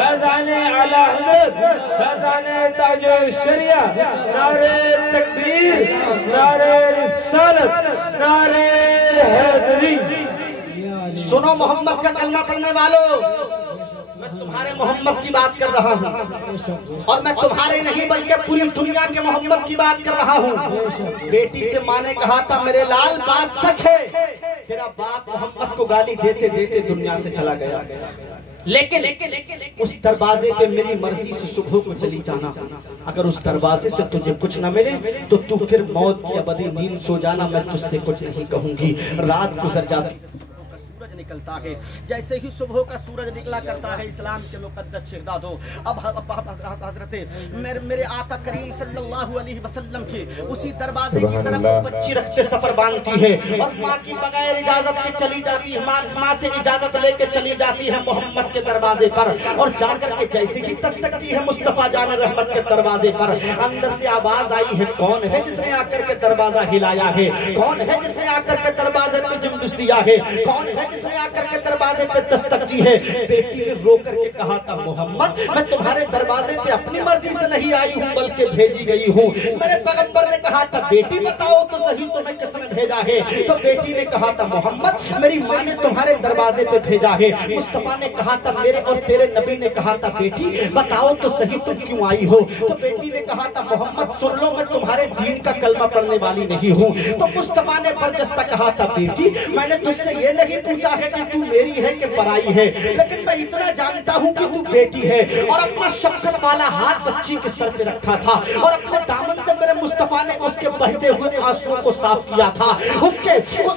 فیضان اعلی حضرت، فیضان تاج الشریعہ، نعرہ تکبیر، نعرہ رسالت، نعرہ حیدری۔ سنو محمد کا کلمہ پڑھنے والوں، میں تمہارے محمد کی بات کر رہا ہوں، اور میں تمہارے نہیں بلکہ پوری دنیا کے محمد کی بات کر رہا ہوں۔ بیٹی سے ماں نے کہا تھا میرے لال بات سچ ہے، تیرا باپ محمد کو گالی دیتے دیتے دنیا سے چلا گیا، لیکن اس دروازے پہ میری مرضی سے صبح کو چلی جانا، اگر اس دروازے سے تجھے کچھ نہ ملے تو تو پھر موت کی ابدی نیند سو جانا، میں تجھ سے کچھ نہیں کہوں گی۔ رات گزر جاتی، سورج نکلتا ہے، جیسے ہی صبح کا سورج نکلا کرتا ہے اسلام کے مقدس شہدادوں، اب حضرت میرے آقا کریم صلی اللہ علیہ وسلم کی اسی دروازے کی طرف وہ بچی رکھتے سفر باندھتی ہے، اور ماں کی بغیر اجازت کے چلی جاتی ہے، ماں سے اجازت لے کے چلی جاتی ہے محمد کے دروازے پر، اور جا کر کے جیسے ہی دستکتی ہے مصطفیٰ جان رحمت کے دروازے پر، اندر سے آواز آئی ہے، کون ہے جس نے آ کر کے دروازہ ہلایا ہے، کون ہے جس نے آ کر کے دروازے پہ جنبش دیا ہے، کون ہے جس نے آ کر کے دروازے پہ دستک دی ہے؟ بیٹی نے رو کر کے کہا تھا محمد میں تمہارے دروازے پہ اپنی مرضی سے نہیں آئی ہوں بلکہ بھیجی گئی ہوں۔ میرے پیغمبر نے کہا تھا بیٹی بتاؤ تو صحیح تمہیں کس نے بھیجا ہے؟ تو بیٹی نے کہا تھا محمد میری ماں نے تمہارے دروازے پہ بھیجا ہے۔ مصطفیٰ نے کہا تھا میرے اور تیرے نبی نے کہا تھا بیٹی بتاؤ تو صحیح تم کیوں آئی ہو؟ تو بیٹی نے کہا تھا محمد سن لو میں تمہارے دین کا کلمہ پڑھنے والی نہیں ہوں۔ تو مصطفیٰ نے برجستہ کہا تھا بیٹی میں نے تجھ سے یہ نہیں پوچھا ہے کہ تو میری ہے کہ پرائی ہے، لیکن میں اتنا جانتا ہوں کہ تو بیٹی ہے، اور اپنا شفقت والا ہاتھ بچی کے سر پہ رکھا تھا، اور اپنے دامن سے میرے مصطفیٰ نے اس کے بہتے ہوئے آنسوؤں کو صاف کیا تھا، اس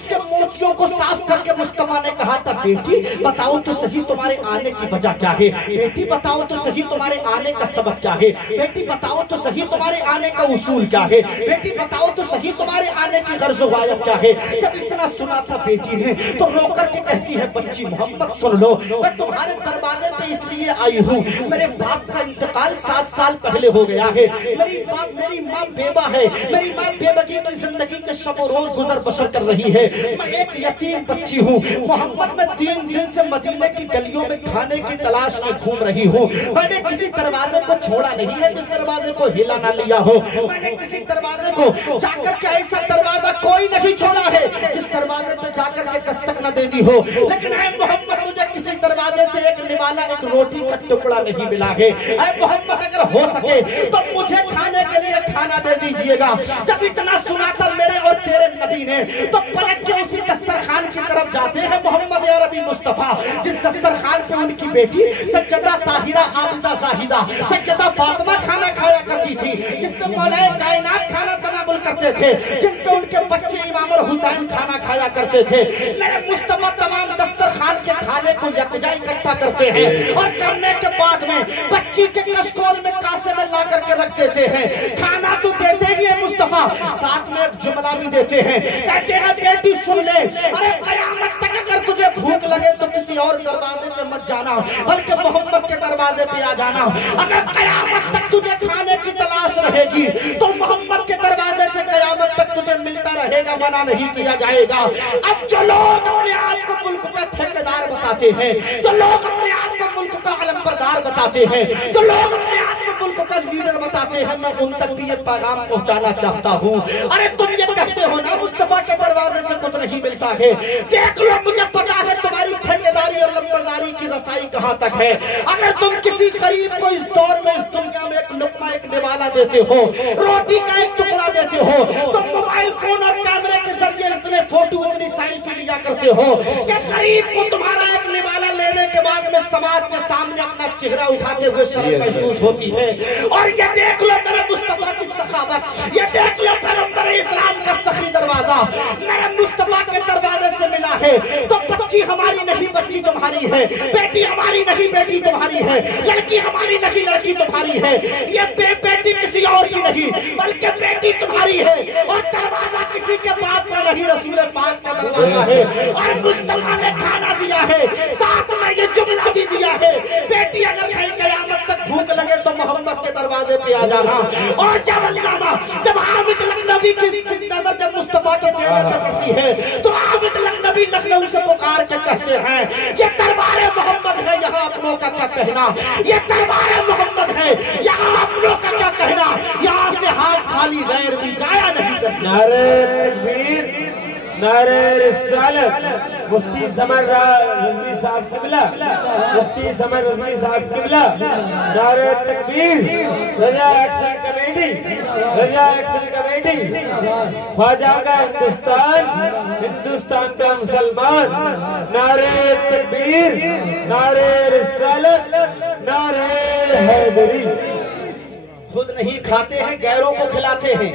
کے موتیوں کو صاف کر کے مصطفیٰ نے کہا تھا بیٹی بتاؤ تو صحیح تمہارے آنے کی وجہ کیا ہے؟ بیٹی بتاؤ تو صحیح تمہارے آنے کا سبب کیا ہے؟ بیٹی بتاؤ تو صحیح تمہارے آنے کا اصول کیا ہے؟ بیٹی بتاؤ تو صحیح تمہارے آنے کی غرض و غایت کیا ہے؟ جب اتنا سنا تھا بیٹی نے تو رو کر کے کہتی ہے بچی محمد سن لو میں تمہارے دروازے پہ اس لیے آئی ہوں، میرے باپ کا انتقال 7 سال پہلے ہو گیا ہے، میری ماں بیوہ ہے، میری ماں بیوگی کی زندگی کے شب و روز گزر بسر کر رہی ہے، میں ایک یتیم بچی ہوں محمد، میں 3 دن سے مدینے کی گلیوں میں کھانے کی تلاش میں گھوم رہی ہوں، میں نے کسی دروازے کو چھوڑا نہیں ہے جس دروازے کو ہلا نہ لیا ہو، میں نے کسی دروازے کو جا کر کے ایسا دروازہ کوئی نہیں چھوڑا ہے جس دروازے پہ جا کر کے دستک نہ دے دی ہو، لیکن اے محمد مجھے کسی دروازے سے ایک نوالا ایک روٹی کا ٹکڑا نہیں ملا ہے، اے محمد اگر ہو سکے تو مجھے کھانے کے لیے کھانا دے دیجئے گا۔ جب اتنا سنا تھا میرے اور تیرے نبی نے تو پلٹ کے اسی دسترخوان کی طرف جاتے ہیں محمد یا ربی مصطفیٰ، جس دسترخوان پہ ان کی بیٹی سجدہ طاہرہ عابدہ زاہدہ سجدہ فاطمہ کھانا کھایا کرتی تھی، جس پہ مولا کائنات کھانا تناول کرتے تھے، جن پہ ان کے بچے امام الحسین کھانا کھایا کرتے تھے، میرے مصطفیٰ تمام دسترخوان کے کھانے کو یکجا اکٹھا کرتے ہیں، اور کرنے کے بعد میں بچی کے کشکول میں کاسے میں لا کر کے رکھ دیتے ہیں، کھانا تو دیتے ہی ہے مصطفیٰ، ساتھ میں ایک جملہ بھی دیتے ہیں، کہتے ہیں بیٹی سن لے ارے قیامت تک اگر تجھے بھوک لگے تو کسی اور دروازے پہ مت جانا بلکہ محمد کے دروازے پہ آ جانا، اگر قیامت تک تجھے کھانے کی تلاش رہے گی تو محمد کے دروازے سے قیامت تک تجھے ملتا رہے گا، منع نہیں کیا جائے گا۔ اب جو لوگ اپنے آپ کو ملک کا ٹھیکیدار بتاتے ہیں، جو لوگ اپنے آپ کو ملک کا علمبردار بتاتے ہیں، جو لوگ اپنے آپ کو ملک کا لیڈر بتاتے ہیں، میں ان تک بھی یہ پیغام پہنچانا چاہتا ہوں، ارے تم یہ کہتے ہو نا مصطفیٰ کے دروازے سے کچھ نہیں ملتا ہے، دیکھ لو مجھے پتا ہے تمہاری ٹھیکیداری اور علمبرداری کی رسائی کہاں تک ہے، اگر تم کسی غریب کو اس دور میں اس دنیا میں ایک لقمہ ایک نوالا دیتے ہو، روٹی کا ایک ٹکڑا دیتے ہو، تو موبائل فون اور کیمرے کے ذریعے اتنے فوٹو اتنی سیلفی لیا کرتے ہو کہ غریب کو تمہارا ایک نوالا لینے کے بعد میں سماج کے سامنے اپنا چہرہ اٹھاتے ہوئے شرم محسوس ہوتی ہے۔ اور یہ دیکھ لو میرے مصطفیٰ کی سخاوت، یہ دیکھ لو پیغمبر اسلام کا سخی دروازہ میرے مصطفیٰ کے دروازے سے ملا ہے، تو بچی ہماری نہیں بچی تمہاری ہے، بیٹی ہماری نہیں بیٹی تمہاری ہے، لڑکی ہماری نہیں لڑکی تمہاری ہے، یہ بیٹی کسی اور کی نہیں بلکہ بیٹی تمہاری ہے، اور دروازہ کسی کے باپ کا نہیں رسول پاک کا دروازہ ہے، اور مصطفیٰ نے کھانا دیا ہے، ساتھ میں یہ جملہ بھی دیا ہے بیٹی اگر کہیں قیامت تک بھوک لگے تو محمد کے دروازے پہ آ جانا۔ اور جب علامہ جب حامد لکھنوی کی نظر جب مصطفیٰ کے دینے پہ پڑتی ہے تو حامد لکھنوی لکھنؤ سے پکار کے کہتے ہیں یہ دربار محمد ہے، یہاں اپنوں کا کیا کہنا، یہ دربار محمد ہے، یہاں اپنوں کا کیا کہنا، یہاں سے ہاتھ خالی غیر بھی جایا نہیں کرنا۔ نعرہ تکبیر، نعرہ رسالت، مفتی سمر رضوی صاحب قبلہ، مفتی سمر رضوی صاحب قبلہ، نعرہ تکبیر، رضا ایکشن کمیٹی، رضا ایکشن کمیٹی، خواجہ کا ہندوستان، ہندوستان کا مسلمان، نعرہ تکبیر، نعرہ رسالت، نعرہ حیدری۔ خود نہیں کھاتے ہیں غیروں کو کھلاتے ہیں،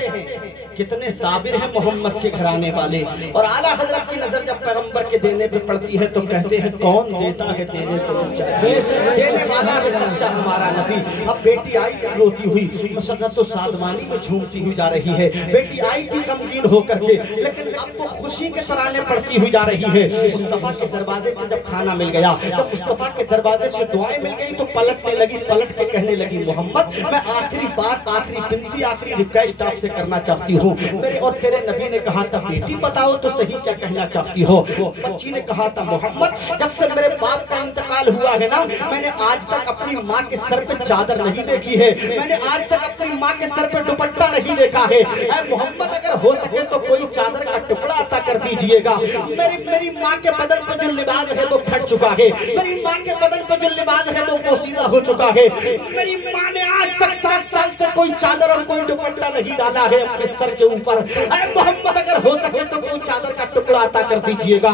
کتنے صابر ہیں محمد کے گھرانے والے۔ اور اعلیٰ حضرت کی نظر جب پیغمبر کے دینے پہ پڑتی ہے تو کہتے ہیں کون دیتا ہے دینے کو چاہیے، دینے والا ہے سچا ہمارا نبی۔ اب بیٹی آئی تھی روتی ہوئی، مسرت و شادمانی میں جھومتی ہوئی جا رہی ہے، بیٹی آئی تھی غمگین ہو کر کے، لیکن اب وہ خوشی کے ترانے پڑتی ہوئی جا رہی ہے۔ مصطفیٰ کے دروازے سے جب کھانا مل گیا، جب مصطفیٰ کے دروازے سے دعائیں مل گئی تو پلٹنے لگی، پلٹ کے کہنے لگی محمد میں آخری بات، آخری بنتی، آخری ریکویسٹ آپ سے کرنا چاہتی ہوں۔ میرے اور تیرے نبی نے کہا تھا بیٹی بتاؤ تو صحیح کیا کہنا چاہتی ہو۔ بچی نے کہا تھا محمد جب سے میرے باپ کا انتقال ہوا ہے نا، میں نے آج تک اپنی ماں کے سر پہ چادر نہیں دیکھی ہے، میں نے آج تک اپنی ماں کے سر پہ دوپٹہ نہیں دیکھا ہے۔ اے محمد اگر ہو سکے تو کوئی چادر کا ٹکڑا عطا کر دیجئے گا۔ میری ماں کے بدن پہ جو لباس ہے وہ پھٹ چکا ہے، میری ماں کے بدن پہ جو لباس ہے وہ پوسیدہ ہو چکا ہے، میری ماں نے آج تک 7 سال سے کوئی چادر اور کوئی دوپٹہ نہیں ڈالا ہے اپنے سر کے اوپر۔ اے محمد اگر ہو سکے تو کوئی چادر کا ٹکڑا عطا کر دیجئے گا۔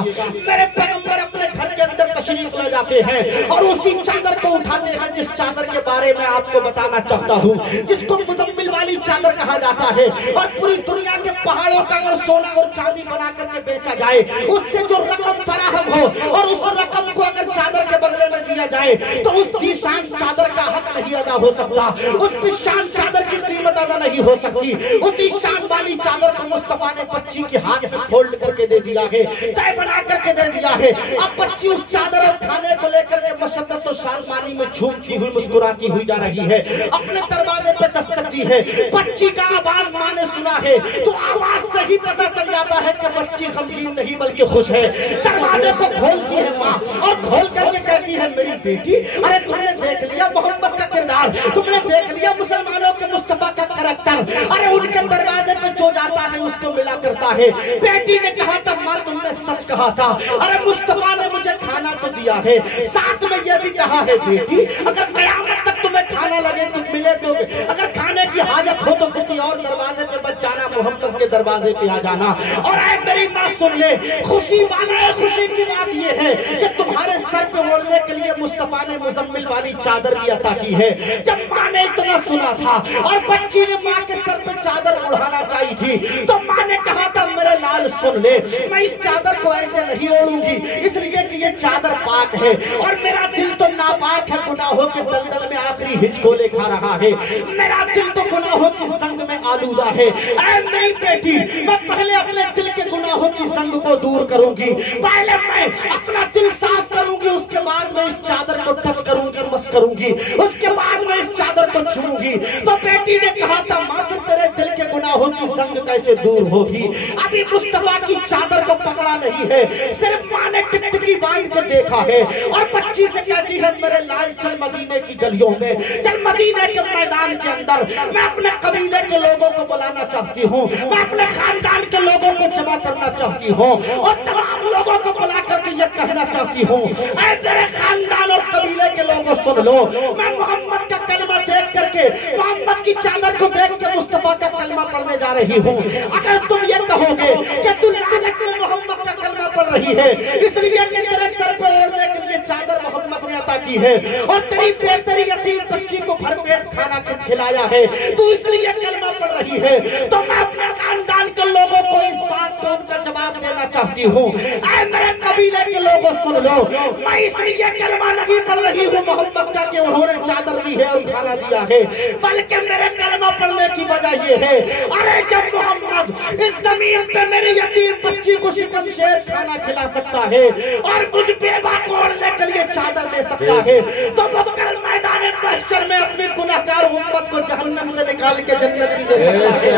میرے پیغمبر اپنے گھر کے اندر تشریف لے جاتے ہیں اور اسی چادر کو اٹھاتے ہیں جس چادر کے بارے میں آپ کو بتانا چاہتا ہوں، جس کو مزمل والی چادر کہا جاتا ہے، اور پوری دنیا کے پہاڑوں کا اگر سونا اور چاندی بنا کر کے بیچا جائے، اس سے جو رقم فراہم ہو اور اس رقم کو اگر چادر کے بدلے میں دیا جائے تو اس کی شان چادر کا حق نہیں ادا ہو سکتا، اس کی شان چادر کی قیمت ادا نہیں ہو سکتی۔ اسی شان والی چادر کو مصطفیٰ نے بچی کے ہاتھ میں فولڈ کر کے دے دیا ہے، تہ بنا کر کے دے دیا ہے۔ اب بچی اس چادر اور کھانے کو لے کر کے مشدت و شادمانی میں جھومتی ہوئی مسکراتی ہوئی جا رہی ہے، اپنے دروازے پہ دستک دی ہے۔ بچی کا آواز ماں نے سنا ہے تو آواز سے ہی پتہ چل جاتا ہے کہ بچی غمگین نہیں بلکہ خوش ہے۔ دروازے کو کھولتی ہے ماں اور کھول کر کے کہتی ہے میری بیٹی ارے تم نے دیکھ لیا محمد کا کردار، تم نے دیکھ لیا مسلمانوں کے مصطفیٰ کا کریکٹر، ارے ان کے دروازے پہ جو جاتا ہے اس کو ملا کرتا ہے۔ بیٹی نے کہا تھا ماں تم نے سچ کہا تھا، ارے مصطفیٰ نے مجھے کھانا تو دیا ہے، ساتھ میں یہ بھی کہا ہے بیٹی اگر قیامت تک تمہیں کھانا لگے تو ملے تو اگر کھانے کی حاجت ہو تو کسی اور دروازے پہ بچ جانا، محمد کے دروازے پہ آ جانا۔ اور اے میری ماں سن لے، خوشی والا ہے، خوشی کی بات یہ ہے کہ تمہارے سر پہ اوڑھنے کے لیے مصطفیٰ نے مزمل والی چادر بھی عطا کی ہے۔ جب ماں نے اتنا سنا تھا اور بچی نے ماں کے سر پہ چادر اڑھانا چاہی تھی تو ماں نے کہا تھا میرے لال سن لے، میں اس چادر کو ایسے نہیں اوڑھوں گی اس لیے کہ یہ چادر پاک ہے اور میرا دل تو ناپاک ہے، گناہوں کے دلدل میں آخری ہچکولے کھا رہا ہے، میرا دل تو گناہوں کی زنگ میں آلودہ ہے۔ اے میری بیٹی میں پہلے اپنے دل کے گناہوں کی زنگ کو دور کروں گی، پہلے میں اپنا دل صاف کروں گی، اس کے بعد میں اس چادر کو ٹچ کروں گی، مس کروں گی، اس کے بعد میں اس چادر کو چھوں گی۔ تو بیٹی نے کہا تھا ماں پھر تیرے دل کے گناہوں کی زنگ کیسے دور ہوگی؟ ابھی مصطفیٰ کی چادر کو پکڑا نہیں ہے، صرف ماں نے ٹکٹکی باندھ کے دیکھا ہے اور بچی سے کہتی ہے میرے لال چل مدینے کی گلیوں میں، چل مدینے کے میدان کے اندر، میں اپنے قبیلے کے لوگوں کو بلانا چاہتی ہوں، میں اپنے خاندان کے لوگوں کو جمع کرنا چاہتی ہوں اور تمام لوگوں کو بلا کر کے یہ کہنا چاہتی ہوں اے میرے خاندان اور قبیلے کے لوگوں سن لو، میں محمد کا کلمہ دیکھ کر کے، محمد کی چادر کو دیکھ کے مصطفیٰ کا کلمہ پڑھنے جا رہی ہوں۔ اگر تم یہ کہو گے کہ تو لعنت میں محمد کا کلمہ پڑھ رہی ہے اس لیے کہ تیرے سر پہ اوڑھنے کے لیے چادر محمد نے عطا کی ہے اور تیری یتیم بچی کو بھر پیٹ کھانا کھلایا ہے، تو اس لیے کلمہ پڑھ رہی ہے، تو میں اپنے خاندان کے لوگوں کو اس بات پہ ان کا جواب دینا چاہتی ہوں اے میرے قبیلے کے لوگوں سن لو، میں اس لیے کلمہ نہیں پڑھ رہی ہوں محمد کا کہ انہوں نے چادر دی ہے اور کھانا دیا ہے، بلکہ میرے کلمہ پڑھنے کی وجہ یہ ہے ارے جب محمد اس زمین پہ میری یتیم بچی کو شکم شیر کھانا کھلا سکتا ہے اور مجھ بیوہ کو اوڑھنے کے لیے چادر دے سکتا ہے تو وہ کل میدان محشر میں اپنی گناہگار امت کو جہنم سے نکال کے جنت بھی دے سکتا ہے۔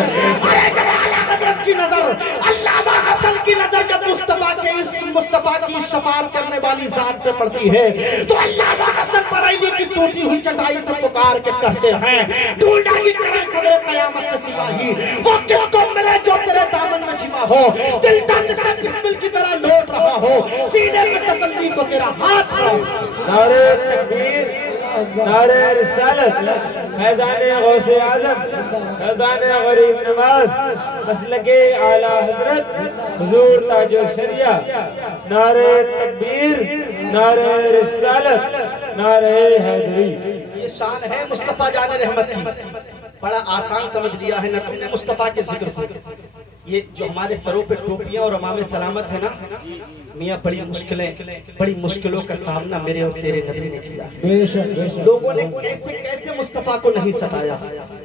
ارے جب اعلیٰ حضرت کی نظر، علامہ حسن کی نظر جب مصطفیٰ کی شفاعت کرنے والی ذات پہ پڑتی ہے تو علامہ टूटी हुई चटाई से पुकार के कहते हैं, ढूंढा ही करे सदर कयामत के सिपाही, वो किसको मिले जो तेरे दामन में छिपा हो, दिल दर्द से बिस्मिल की तरह लौट रहा हो, सीने पे तसल्ली को तेरा हाथ हो। नारे तकबीर, नारे रिसालत, फैज़ाने गौसे आज़म, फैज़ाने गरीब नवाज, मसलके आला हजरत हुजूर ताजुल शरिया। नारे तकबीर, नारे रिसालत, नारे हैदरी। ये शान है मुस्तफा जाने रहमत की। बड़ा आसान समझ लिया है ना तुमने मुस्तफा के जिक्र को। ये जो हमारे सरों पे टोपियां और अमामे सलामत है ना, मियाँ बड़ी मुश्किलों का सामना मेरे और तेरे नबी ने किया। लोगों ने कैसे कैसे मुस्तफा को नहीं सताया,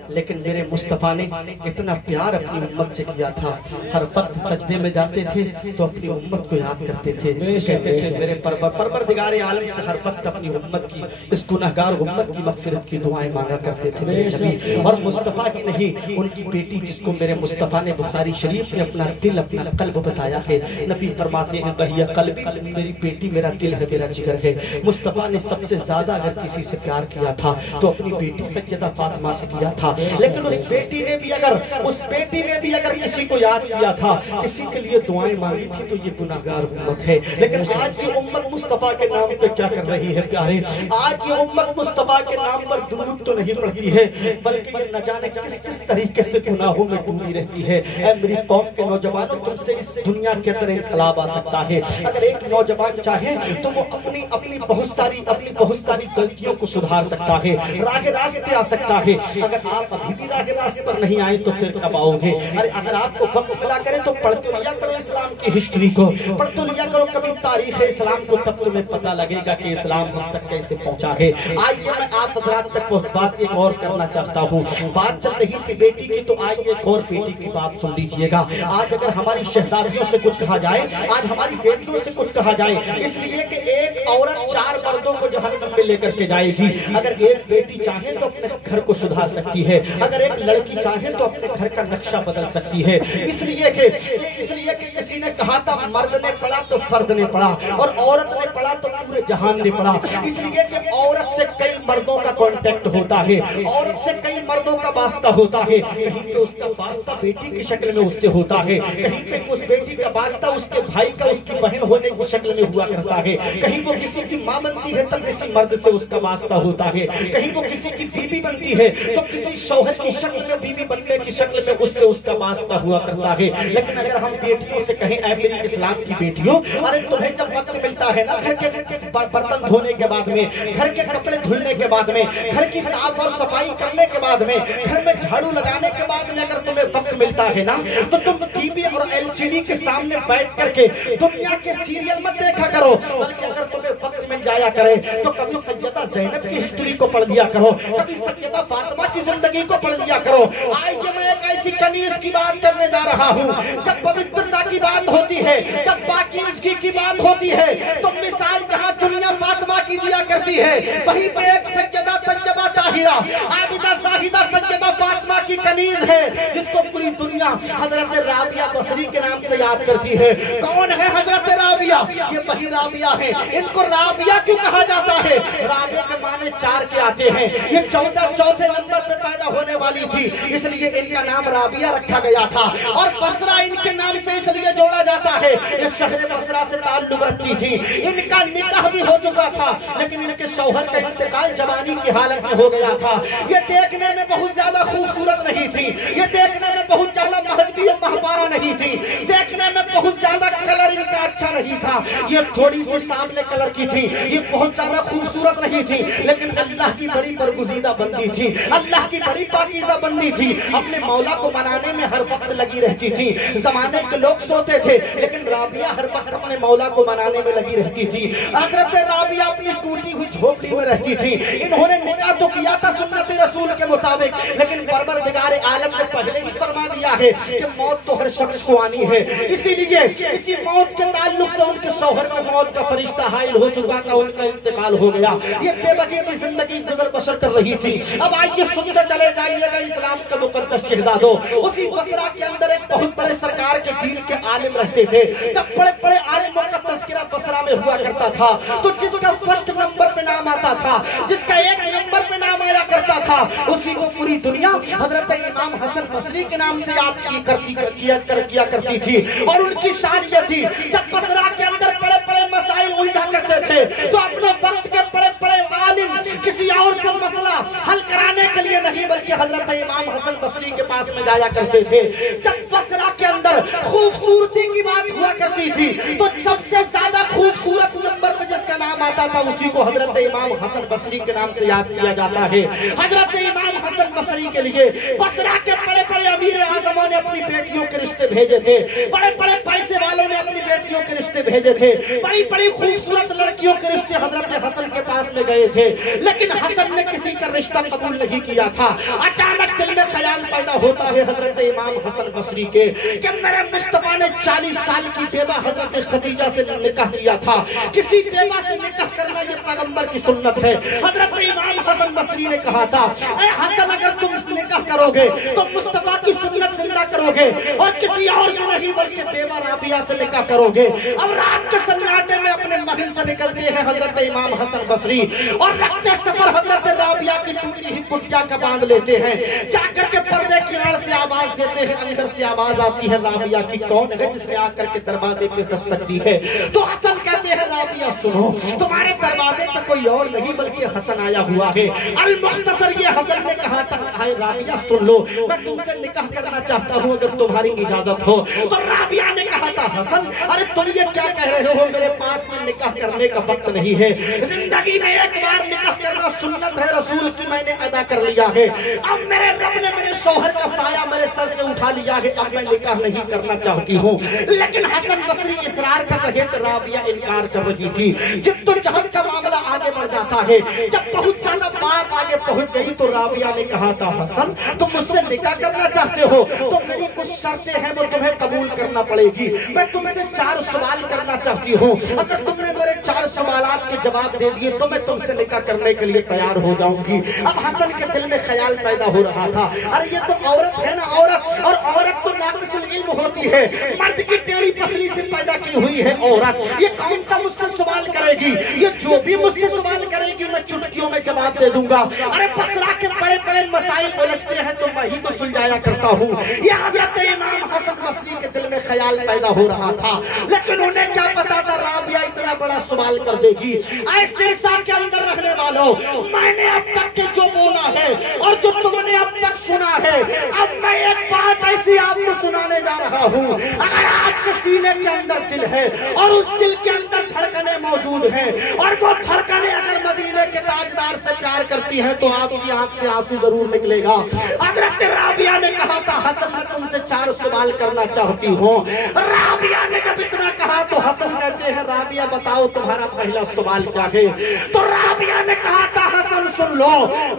लेकिन मेरे मुस्तफा ने इतना प्यार अपनी उम्मत से किया था। हर वक्त सजदे में जाते थे तो अपनी उम्मत को याद करते थे, कहते थे मेरे परवरदिगार आलम से हर वक्त अपनी उम्मत की, इस गुनहगार उम्मत की मगफिरत की दुआएं मांगा करते थे मेरे नबी। और मुस्तफा की नहीं, उनकी बेटी जिसको मेरे मुस्तफा ने बुखारी शरीफ में अपना दिल अपना कल्ब बताया है, नबी फरमाते हैं वही कल्बी, मेरी बेटी मेरा दिल है, मेरा जिगर है। मुस्तफा ने सबसे ज्यादा अगर किसी से प्यार किया था तो अपनी बेटी सैयदा फातिमा से किया था। लेकिन उस बेटी ने भी अगर किसी को याद किया था, किसी के लिए दुआएं मांगी थी, तो ये गुनाहगार उम्मत है। लेकिन आज ये उम्मत मुस्तफा के नाम पे क्या कर रही है प्यारे? आज ये उम्मत मुस्तफा के नाम पर दुरूद तो नहीं पढ़ती है, बल्कि ये न जाने किस किस तरीके से गुनाहों में डूबी रहती है। ऐ मेरी कौम के नौजवानों, तुमसे इस दुनिया के अंदर इनकलाब आ सकता है। अगर एक नौजवान चाहे तो वो अपनी बहुत सारी गलतियों को सुधार सकता है, राह रास्त पे आ सकता है। अगर आप अभी भी राह रास्त पर नहीं आए तो फिर कब आओगे? अरे अगर आपको वक्त मिला करे तो पढ़ते लिया करो इस्लाम की हिस्ट्री को, पढ़ते लिया करो कभी तारीख इस्लाम को, तब तुम्हें पता लगेगा कि इस्लाम हम तक कैसे पहुंचा है। आइए मैं आप हज़रात तक बात एक और करना चाहता हूँ। बात चल रही थी बेटी की, तो आइए एक और बेटी की बात सुन लीजिएगा। आज अगर हमारी शहजादियों से कुछ कहा जाए, आज हमारी बेटियों से कुछ कहा जाए, इसलिए कि एक औरत 4 मर्दों को जहन्नम में लेकर के जाएगी। अगर एक बेटी चाहे तो अपने घर को सुधार सकती है, अगर एक लड़की चाहे तो अपने घर का नक्शा बदल सकती है। इसलिए कि किसी ने कहा था मर्द ने पढ़ा तो फर्द ने पढ़ा, और औरत ने पढ़ा तो पूरे जहान ने पढ़ा। इसलिए कि औरत से कई मर्दों का कांटेक्ट होता है, औरत से कई मर्दों का वास्ता होता है। कहीं पे उसका वास्ता बेटी की शक्ल में उससे होता है, कहीं पे उस बेटी का वास्ता उसके भाई का, उसकी बहन होने की शक्ल में हुआ करता है। कहीं वो किसी की माँ बनती है तब किसी मर्द से उसका वास्ता होता है, कहीं वो किसी की बीवी बनती है तो किसी शौहर की शक्ल में, बीवी बनने की शक्ल में उससे उसका वास्ता हुआ करता है। लेकिन अगर हम बेटियों से कहें, ऐ मेरी इस्लाम की बेटियों, अरे तुम्हें जब वक्त मिलता है ना, घर के बर्तन धोने के बाद में, घर के कपड़े धुलने के बाद में, घर की साफ और सफाई करने के बाद में, घर में झाड़ू लगाने के बाद में, अगर तुम्हें वक्त मिलता है ना, तो तुम टीवी और एलसीडी के सामने बैठ करके दुनिया के सीरियल मत देखा करो, बल्कि अगर तुम्हें वक्त मिल जाया करे तो कभी सैयदा ज़ैनब की हिस्ट्री को पढ़ लिया करो, कभी सैयदा फातिमा की जिंदगी को पढ़ लिया करो। आइए मैं एक ऐसी कनीज की बात करने जा रहा हूँ, जब पवित्रता की बात होती है, जब पाकीज़गी की बात होती है, तो मिसाल जहाँ दुनिया फातिमा की दिया करती है, वहीं पे एक सैयदा तैयबा ताहिरा आबिदा साहिदा सैयदा फातिमा की कनीज है, जिसको पूरी दुनिया हजरत राबिया बसरी के नाम से याद करती है। कौन है हजरत राबिया? ये वही राबिया है। इनको राबिया क्यों कहा जाता है? राबिया के माने 4 के आते हैं। ये चौथे नंबर पे पैदा होने वाली थी, इसलिए इनका नाम राबिया रखा गया था। और बसरा इनके नाम से इसलिए जोड़ा जाता है, ये शहर बसरा से ताल्लुक रखती थी। इनका निकाह भी हो चुका था, लेकिन इनके शौहर का इंतकाल जवानी की हालत में हो गया था। ये देखने में बहुत ज्यादा खूबसूरत नहीं थी, ये देखने में बहुत ज्यादा महजबी और महपारा नहीं थी, देखने में बहुत ज्यादा कलर इनका अच्छा नहीं था, ये थोड़ी सी सांवले कलर की थी, ये बहुत ज्यादा खूबसूरत नहीं थी, लेकिन अल्लाह की बड़ी बरगुज़ीदा बंदी थी, अल्लाह की बड़ी पाकीज़ा बंदी थी। अपने मौला को मनाने में हर वक्त लगी रहती थी। जमाने के लोग सोते थे, लेकिन राबिया हर वक्त अपने मौला को मनाने में लगी रहती थी। हज़रत राबिया अपनी टूटी हुई झोपड़ी में रहती थी। इन्होंने निकाह तो किया था सुन्नत रसूल के मुताबिक, लेकिन परवरदिगार आलम ने पहले ही फरमा दिया है कि मौत तो हर शख्स को आनी है। इसीलिए इसी मौत के ताल्लुक से उनके शौहर में मौत का फरिश्ता हाइल हो चुका था, उनका इंतकाल हो गया। ये बेबकी की जिंदगी गुजर बसर कर रही थी। अब आइए सुनते चले जाइएगा इस्लाम के मुकद्दस शहजादों। उसी बसरा के अंदर एक बहुत बड़े सरकार के दीन के आलिम रहते थे। जब बड़े बड़े आलिमों का तज़किरा बसरा में हुआ करता था, तो जिसका फर्स्ट नंबर पे नाम आता था, जिसका 1 बसरी के नाम से याद किया करती थी। और उनकी शान ये थी, जब बसरा के अंदर बड़े बड़े मसाइल उलझा करते थे तो अपने वक्त के बड़े बड़े आलिम किसी और से मसला हल कराने के लिए नहीं बल्कि हजरत इमाम हसन बसरी के पास में जाया करते थे। जब बसरा के अंदर खूबसूरती की बात हुआ करती थी तो सबसे ज्यादा खूबसूरत नंबर पे जिसका नाम आता था उसी को हजरत इमाम हसन बसरी के नाम से याद किया जाता है। हजरत इमाम हसन बसरी के लिए बसरा के बड़े बड़े अमीर आजमों ने अपनी बेटियों के रिश्ते भेजे थे, बड़े बड़े पैसे वालों ने अपनी बेटियों के रिश्ते भेजे थे, बड़ी बड़ी खूबसूरत लड़कियों के रिश्ते हजरत हसन के पास में गए थे, लेकिन हसन ने किसी का रिश्ता कबूल नहीं किया था। अचानक दिल में ख्याल पैदा होता है हजरत इमाम हसन बसरी के कि मेरे मुस्तफा ने 40 साल की बेवा हजरत खदीजा से निकाह किया था, किसी बेवा से निकाह करना ये पैगंबर की सुन्नत है। हजरत इमाम हसन बसरी ने कहा था, ऐ हसन अगर तुम निकाह करोगे तो मुस्तफा की सुन्नत जिंदा करोगे और किसी और से नहीं बल्कि बेवा राबिया से निकाह करोगे। अब रात के सन्नाटे में अपने महल से निकलते हैं हजरत इमाम हसन बसरी और रखते सफर हजरत राबिया की टूटी हुई कुटिया का बांध लेते हैं। जाकर के पर्दे की आड़ से आवाज देते हैं, अंदर से आवाज आती है राबिया की, कौन है जिसने आकर के दरवाजे पे दस्तक दी है? तो हसन कहते हैं राबिया सुनो, तुम्हारे दरवाजे पे कोई और नहीं बल्कि हसन आया हुआ है। अल मुख्तसर ये हसन ने कहा था, हाय राबिया सुन लो, मैं तुमसे निकाह करना चाहता हूँ अगर तुम्हारी इजाजत हो। तो राबिया ने कहा था, हसन अरे तुम ये क्या कह रहे हो, मेरे पास में निकाह करने का वक्त नहीं है, जिंदगी में एक बार निकाह करना सुन्नत है रसूल की, मैंने अदा कर लिया है। अब मेरे रब ने मेरे शौहर का साया मेरे सर से उठा लिया है, अब मैं निकाह नहीं करना चाहती हूँ। लेकिन हसन बसरी इसरार कर रहे थे, राबिया इनकार कर रही थी। जिद्दोजहद का मामला आगे बढ़ जाता है, जब बहुत ज्यादा बात आगे पहुंच गई तो राबिया ने कहा था, हसन तुम मुझसे निकाह करना चाहते हो तो मेरी कुछ शर्तें हैं वो तुम्हें कबूल करना पड़ेगी। मैं तुमसे 4 सवाल करना चाहती हूँ, अगर तुमने मेरे 4 सवालात के जवाब दे दिए तो मैं तुमसे निकाह करने के लिए तैयार हो जाऊंगी। अब हसन के दिल में ख्याल पैदा हो रहा था, अरे ये तो औरत है ना औरत, और औरत तो नाक़िसुल इल्म होती है, मर्द की टेढ़ी पसली से पैदा की हुई है औरत, ये कौन सा मुझसे सवाल करेगी? ये जो भी मुझसे सवाल करेगी मैं चुटकियों में जवाब दे दूंगा। अरे बसरा के बड़े बड़े मसाइल उलझते हैं तो मैं ही तो सुलझाया करता हूँ। ये हजरत इमाम हसन बसरी के दिल में ख्याल पैदा हो रहा था, लेकिन उन्हें क्या पता था राबिया इतना बड़ा सवाल कर देगी। ऐ सिरसा के अंदर रहने वालों, मैंने अब तक के जो बोला है और जो तुमने अब तक सुना है, अब मैं एक बात ऐसी आपको सुनाने जा रहा हूँ। अगर आपके सीने के अंदर दिल है और उस दिल के अंदर धड़कने मौजूद हैं और वो धड़कने अगर मदीने के ताजदार से प्यार करती हैं तो आपकी आंख से आंसू जरूर निकलेगा। हजरत राबिया ने कहा था, हसन मैं तुमसे 4 सवाल करना चाहती हूँ। राबिया ने जब इतना कहा तो हसन कहते हैं, राबिया बताओ तुम्हारा पहला सवाल क्या है? तो राबिया ने कहा था, हसन सुन लो,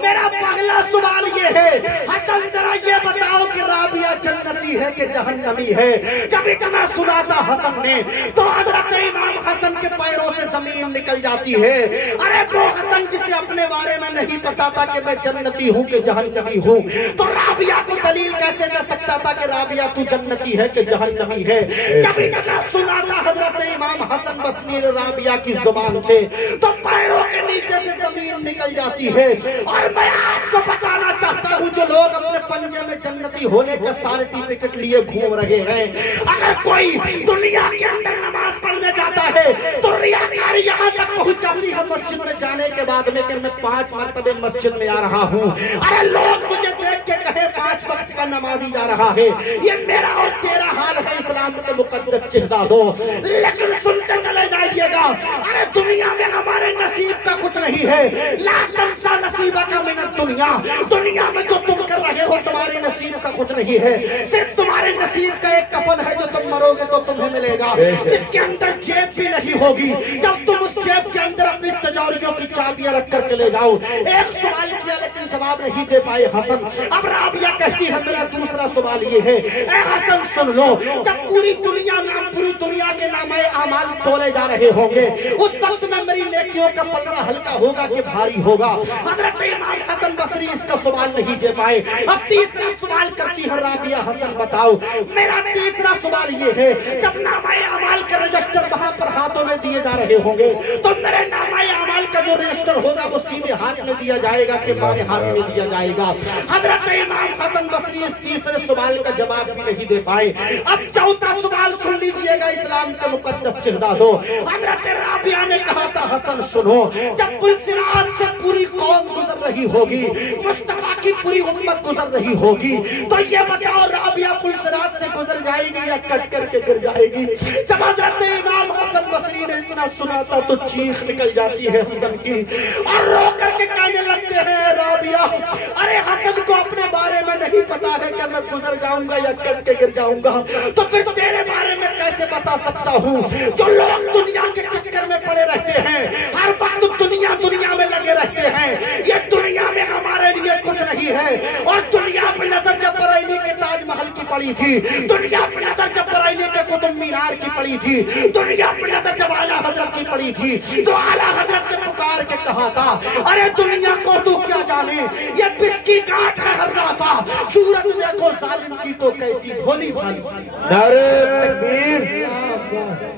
मेरा पहला सवाल ये है, हसन जरा ये बताओ कि राबिया जन्नती है कि जहन्नमी है? जब इतना सुना था हसन ने तो हजरत इमाम हसन के पैरों से जमीन निकल जाती है। अरे वो हसन जिसे अपने बारे में नहीं पता था कि मैं जन्नती हूँ कि जहन्नमी हूँ, तो राबिया को दलील कैसे दे सकता था कि राबिया तू जन्नती है कि जहन्नमी है? जब इतना सुना था हजरत इमाम हसन बसरी राबिया की जुबान से तो पैरों के नीचे से जमीन निकल जाती है। और मैं आपको बताना चाहता हूँ, जो लोग अपने पंजे में जन्नती होने का सर्टिफिकेट लिए घूम रहे हैं, अगर कोई दुनिया के अंदर नमाज पढ़ने जाता है तो रियाकारी यहाँ तक पहुँच जाती है मस्जिद में जाने के बाद में कि मैं 5 मरतबे मस्जिद में आ रहा हूँ। अरे लोग मुझे देख के कहे 5 वक्त का नमाजी जा रहा है, ये मेरा और तेरा हाल है, इस्लाम के मुकद्दस चिढ़ा दो। लेकिन सुनते चले जाइएगा, अरे दुनिया में हमारे नसीब का कुछ नहीं है, ला तंसा नसीबा का मिनत दुनिया, दुनिया में जो तुम कर रहे हो तुम्हारे नसीब का कुछ नहीं है, सिर्फ तुम्हारे नसीब का एक कफन है जो तुम मरोगे तो तुम्हें मिलेगा, जिसके अंदर जेब भी नहीं होगी। जब तुम उस जेब के अंदर अपनी तिजोरियों की चाबियां रख कर के ले जाओ। एक सवाल किया लेकिन जवाब नहीं दे पाए हसन। अब राबिया कहती है, मेरा दूसरा सवाल ये है, ए हसन सुन लो, जब पूरी दुनिया के नामे आमाल तोले जा रहे होंगे उस वक्त में मेरी नेकियों का पल्ला हल्का होगा कि भारी होगा? हजरत इमाम हसन बसरी इसका सवाल नहीं दे पाए। अब तीसरा सवाल करती है राबिया, हसन बताओ मेरा तीसरा सवाल ये है, जब नामाए अमाल का रजिस्टर वहां पर हाथों में दिए जा रहे होंगे तो मेरे नामाए अमाल का जो रजिस्टर होगा वो सीधे हाथ में दिया जाएगा कि बाएं हाथ में दिया जाएगा? हजरत इमाम हसन बसरी इस तीसरे सवाल का जवाब भी नहीं दे पाए। अब चौथा सवाल सुन लीजिएगा इस्लाम के मुकद्दस शहजादों। हजरत राबिया ने कहा था, हसन सुनो, जब पुलसिरात से पूरी कौम गुजर रही होगी, मुस्तफा की पूरी उम्मत गुजर रही होगी, तो ये बताओ राबिया पुलसिरात से गुजर जाएगी या कट करके गिर जाएगी? जब हजरत इमाम हसन बसरी ने इतना सुना था तो चीख निकल जाती है हसन की और रो करके कहने लगते हैं, राबिया अरे हसन को अपने बारे में नहीं पता है कि मैं गुजर जाऊंगा या कट के गिर जाऊंगा, तो फिर तेरे बारे में कैसे बता सकता हूँ? जो लोग दुनिया के चक्कर में पड़े रहते हैं, हर वक्त दुनिया दुनिया में लगे रहते हैं, ये दुनिया में हमारे लिए कुछ नहीं है। और दुनिया पे नजर जब बरेली के ताजमहल की पड़ी थी, दुनिया पे नजर जब बरेली के कुतुब मीनार की पड़ी थी, दुनिया पे नजर जब आला हजरत की पड़ी थी, तो आला हजरत ने पुकार के कहा था, अरे दुनिया को तू क्या जाने, ये बिस्की गांठ है हर्राफा, सूरत देखो जालिम की तो कैसी भोली भाली। नारे तकबीर,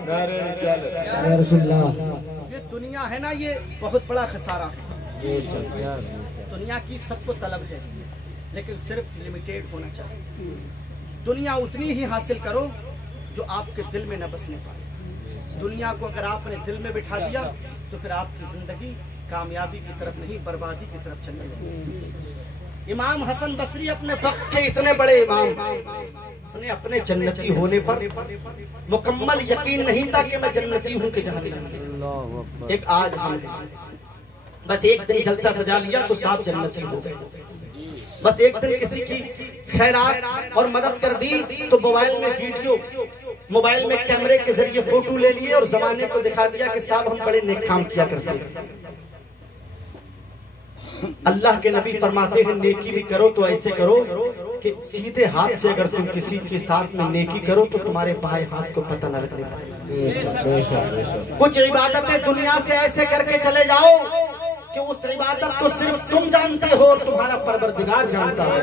नारे रिसालत। ये दुनिया है ना, ये बहुत बड़ा खसारा है। दुनिया की सबको तलब है, लेकिन सिर्फ लिमिटेड होना चाहिए। दुनिया उतनी ही हासिल करो जो आपके दिल में न बसने पाए। दुनिया को अगर आपने दिल में बिठा दिया तो फिर आपकी जिंदगी कामयाबी की तरफ नहीं, बर्बादी की तरफ चलने लगेगी। इमाम हसन बसरी अपने वक्त के इतने बड़े इमाम, उन्हें अपने जन्नती होने पर मुकम्मल यकीन नहीं था कि मैं जन्नती हूँ कि जहन्नमी। एक आज हम बस एक दिन जलसा सजा लिया तो साहब जन्नती हो गए। बस एक दिन किसी की खैरात और मदद कर दी तो मोबाइल में वीडियो, मोबाइल में कैमरे के जरिए फोटो ले लिए और जमाने को दिखा दिया कि साहब हम बड़े नेक काम किया करते हैं। अल्लाह के नबी फरमाते हैं, नेकी भी करो तो ऐसे करो कि सीधे हाथ से अगर तुम किसी के साथ में नेकी करो तो तुम्हारे बाएं हाथ को पता न लगने पाए। कुछ इबादतें दुनिया से ऐसे करके चले जाओ कि उस इबादत को सिर्फ तुम जानते हो और तुम्हारा परवरदिगार जानता है।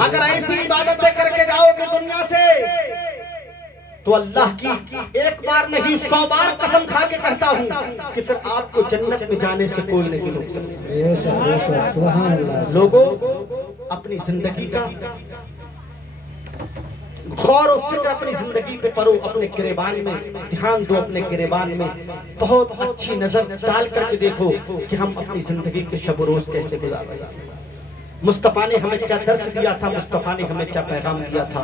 अगर ऐसी इबादतें करके जाओगे दुनिया से तो अल्लाह की एक बार नहीं 100 बार कसम खा के कहता हूँ कि फिर आपको जन्नत में जाने से कोई नहीं रोक सकता। लोगों, अपनी जिंदगी का गौर और फिक्र अपनी जिंदगी पे करो, अपने गिरेबान में ध्यान दो, अपने गिरेबान में बहुत अच्छी नजर डाल करके देखो कि हम अपनी जिंदगी के शब रोज कैसे गुजार रहे हैं। मुस्तफा ने हमें क्या दर्श दिया था, मुस्तफा ने हमें क्या पैगाम दिया था।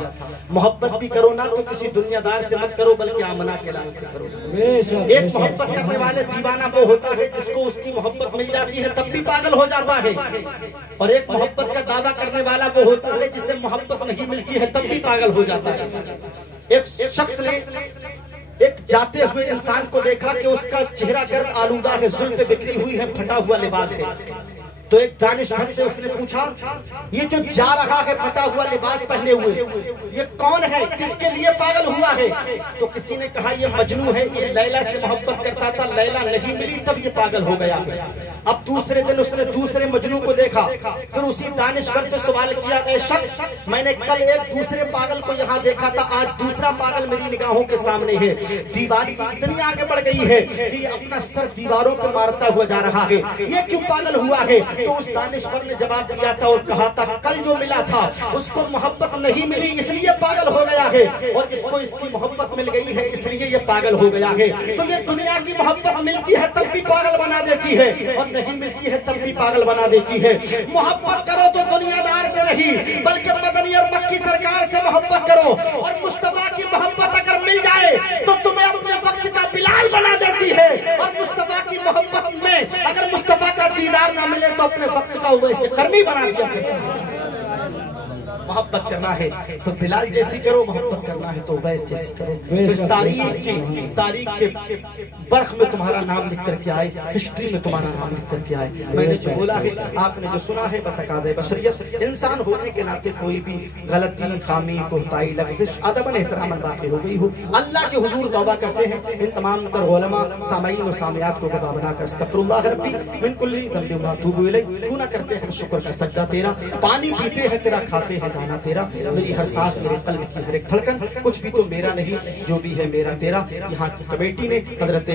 मोहब्बत भी करो ना तो किसी दुनियादार से मत करो, बल्कि आमना के लाल से करो। एक मोहब्बत करने वाले दीवाना वो होता है जिसको उसकी मोहब्बत मिल जाती है तब भी पागल हो जाता है, और एक मोहब्बत का दावा करने वाला वो होता है जिसे मोहब्बत नहीं मिलती है तब भी पागल हो जाता है। एक शख्स ने एक जाते हुए इंसान को देखा कि उसका चेहरा गर्द आलूदा है, जुल्फे बिखरी हुई है, फटा हुआ लिबास है। तो एक दानिशवर से उसने पूछा, ये जो जा रहा है फटा हुआ लिबास पहने हुए, ये कौन है, किसके लिए पागल हुआ है? तो किसी ने कहा ये मजनू है, ये लैला से मोहब्बत करता था, लैला नहीं मिली तब ये पागल हो गया है। अब दूसरे दिन उसने दूसरे मजनू को देखा, फिर उसी दानिशवर से सवाल किया, ए शख्स, मैंने कल एक दूसरे पागल को यहाँ देखा था, आज दूसरा पागल मेरी निगाहों के सामने है। दीवार इतनी आगे बढ़ गई है कि ये अपना सर दीवारों पर मारता हुआ जा रहा है, ये क्यों पागल हुआ है? तो उस दानिशवर ने जवाब दिया था और कहा था, कल जो मिला था उसको मोहब्बत नहीं मिली इसलिए पागल हो गया है, और इसको इसकी मोहब्बत मिल गई है इसलिए ये पागल हो गया है। तो ये दुनिया की मोहब्बत मिलती है तब भी पागल बना देती है, और नहीं मिलती है तब भी पागल बना देती है। मोहब्बत करो तो दुनियादार से नहीं, बल्कि मदनी और मक्की सरकार से मोहब्बत करो, और मुस्तफा की मोहब्बत अगर मिल जाए तो तुम्हें अपने वक्त का बिलाल बना देती है, और मुस्तफा की मोहब्बत में अगर मुस्तफा का दीदार ना मिले तो अपने वक्त का वैसे करनी बना दिया करता है। محبت کرنا ہے تو بلال جیسی کرو، محبت کرنا ہے تو اویس جیسی کرو. پھر تاریخ کے برخ میں تمہارا نام لکھ کر کے آئے، ہسٹری میں تمہارا نام لکھ کر کے آئے. میں نے جو بولا ہے، آپ نے جو سنا ہے، بتقاضۂ بشریت انسان ہونے کے ناطے کوئی بھی غلطی، خامی، کوتاہی، لغزش ادب احترام باقی ہو گئی ہو، اللہ کے حضور توبہ کرتے ہیں. ان تمام تر علماء سامعین و سامعات کو گواہ بنا کر استغفر اللہ ربی من کل ذنب و اتوب الیہ. کیوں نہ کرتے ہیں شکر کا سجدہ تیرا، پانی پیتے ہیں تیرا، کھاتے ہیں دانا تیرا. میری ہر سانس، میرے قلب کی ہر ایک دھڑکن، کچھ بھی تو میرا نہیں، جو بھی ہے میرا تیرا. یہاں کی کمیٹی نے حضرت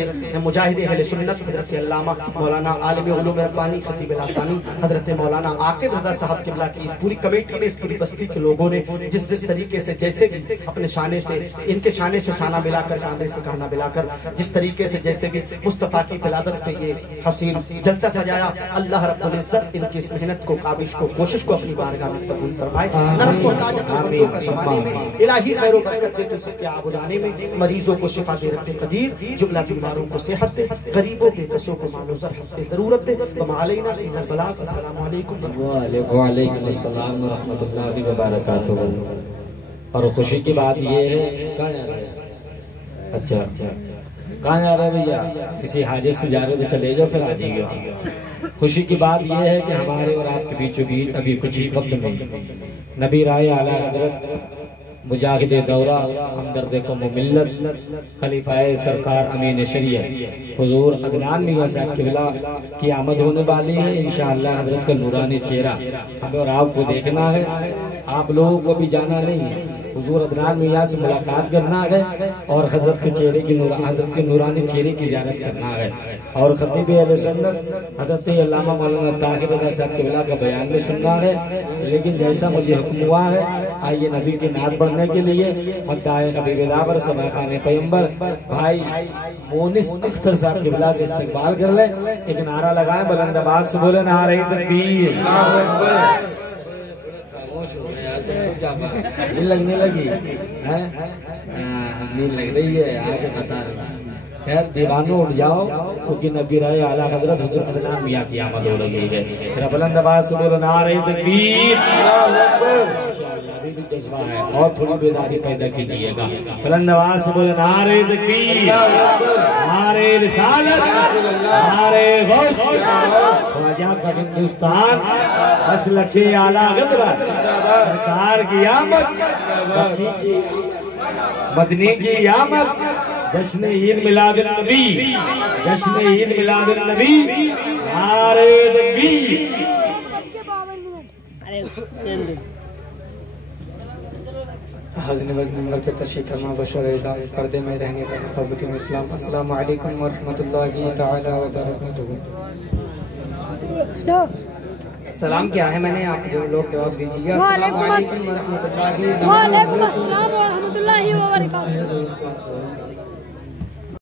مجاہد اہل سنت حضرت علامہ مولانا عالم علوم ربانی خطیب الاسانی حضرت مولانا عاقب رضا صاحب قبلہ کی اس پوری کمیٹی نے، اس پوری بستی کے لوگوں نے جس طریقے سے، جیسے بھی اپنے شانے سے، ان کے شانے سے شانہ ملا کر، کاندھے سے کاندھا ملا کر، جس طریقے سے جیسے بھی مصطفیٰ کی ولادت پہ یہ حسین جلسہ سجایا، اللہ رب العزت ان کی اس محنت کو، کاوش کو، کوشش کو اپنی بارگاہ میں قبول فرمائے. نرم محتاج اپنے بندوں کا سنبھالنے میں الہی خیر و برکت دے، تو سب کے عابدانے میں مریضوں کو شفا دے رب قدیر، جملہ بیماروں کو صحت دے، غریبوں بے کسوں کو مال و زر حسب ضرورت دے. وما علینا الا البلاغ. السلام علیکم. وعلیکم السلام ورحمۃ اللہ وبرکاتہ. اور خوشی کی بات یہ ہے، کہاں جا رہے ہیں؟ اچھا کہاں جا رہے ہیں بھیا؟ کسی حاجت سے جا رہے تو چلے جاؤ، پھر آ جائیے گا. خوشی کی بات یہ ہے کہ ہمارے اور آپ کے بیچوں بیچ ابھی کچھ ہی وقت میں نبی رائے اعلیٰ حضرت مجاہد دورہ ہمدرد قوم و ملت خلیفہ سرکار امین شریعت حضور عدنان میاں صاحب قبلہ کی آمد ہونے والی ہے. انشاءاللہ حضرت کا نورانی چہرہ ہمیں اور آپ کو دیکھنا ہے. آپ لوگوں کو بھی جانا نہیں ہے، حضور عدنان میاں سے ملاقات کرنا ہے اور حضرت کے چہرے کی حضرت کے نورانی چہرے کی زیارت کرنا ہے. اور خطیب اہل سنت حضرت علامہ مولانا طاہر رضا صاحب قبلہ کا بیان میں سننا ہے. لیکن جیسا مجھے حکم ہوا ہے، آئیے نبی کی نعت پڑھنے کے لیے مداح حبیب دابر سباخان پیمبر بھائی مونس اختر صاحب قبلہ کے استقبال کر لیں. ایک نعرہ لگائیں، بلند آواز سے بولیں نعرہ تکبیر. نیند لگنے لگی ہے، نیند لگ رہی ہے، آگے بتا رہی ہے. خیر دیوانوں اٹھ جاؤ، کیونکہ نبی رائے اعلیٰ حضرت حضور عدنان میاں کی آمد ہو رہی ہے. پھر بلند آواز سے بولو نعرہ تکبیر. ماشاءاللہ ابھی بھی جذبہ ہے، اور تھوڑی بیداری پیدا کیجئے گا. بلند آواز سے بولو نعرہ تکبیر، نعرہ رسالت، نعرہ غوث. خواجہ کا ہندوستان مسلک اعلیٰ حضرت سرکار کی آمد، مکی کی مدنی کی آمد، جشن عید میلاد النبی، جشن عید میلاد النبی. نعرہ تکبیر. حضن وزن ممبر پہ تشریف فرما بشر اعظام پردے میں رہنے والے خواتین اسلام، السلام علیکم ورحمۃ اللہ تعالی وبرکاتہ. سلام کیا ہے، میں نے آپ جو لوگ جواب دیجیے. السلام علیکم ورحمۃ اللہ. وعلیکم السلام ورحمۃ اللہ وبرکاتہ.